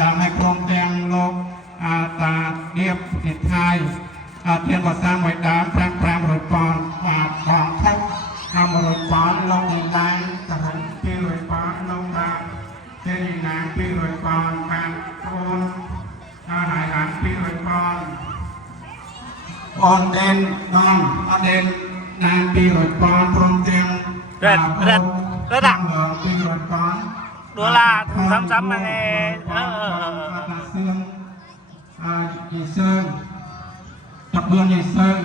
ដើមឲ្យក្រុមទាំងលោកតាឌៀបនិថៃទៀនក៏សាងឲ្យដើម500ប៉ុនបងថុក100ប៉ុនលោកនេះដែរតរិន200ប៉ុនលោកតាចេញណា200ប៉ុនបានអូនហើយអាន200ប៉ុនអូនដេនបងអត់ដេនណា200ប៉ុនព្រមទាំងរត់ដាក់200ប៉ុនដុល្លារ30មកឯសឿងយីសើងtập bươn nhảy sơn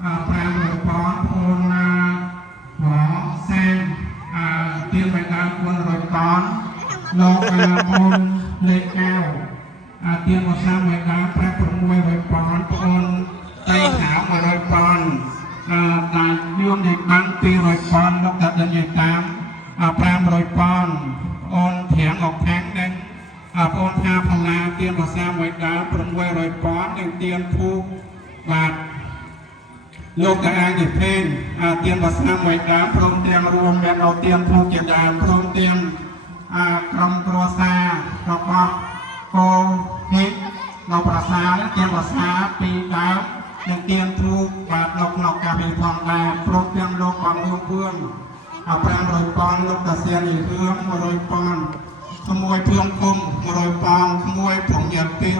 pram rồi có thôn võ sen tiêu bạch đá quân rồi con lộc thôn lê cao tiêu một sang bạch đá pram quân môi rồi con thôn tây thảo mà rồi con tại dương nhảy băng tiêu rồi con lộc đặt đơn nhảy tam pram rồi con ôn thiện ngọc tháng đen ôn tha phong na tiên một sang bạch đá quân môi rồi con đừng tiên thu vàលោកតាអាយពេនទៀនបាសាមួយដើមព្រមទាំងរួមមានអទៀនធូបជាដើមព្រមទាំងក្រុមគ្រួសាររបស់កូននេះនៅប្រាសាទទៀនបាសាពីដើមនិងទៀនធូបបាទលោកកាពីផងដែរព្រមទាំងលោកបងរួមពឿន500ប៉ុនលោកតាសៀននេះរឿង100ប៉ុនក្មួយព្រឿងគុំ100ប៉ុនក្មួយព្រំញាត់200